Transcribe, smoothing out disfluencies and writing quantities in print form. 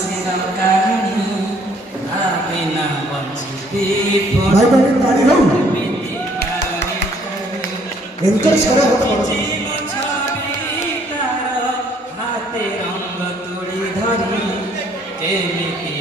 ছিল কাহিনী আমি না বঞ্চিতি ভাই বোনের তালি হোক এনকারেজ করা কথা বলো হাতে রঙ তুলি ধরি এমিতি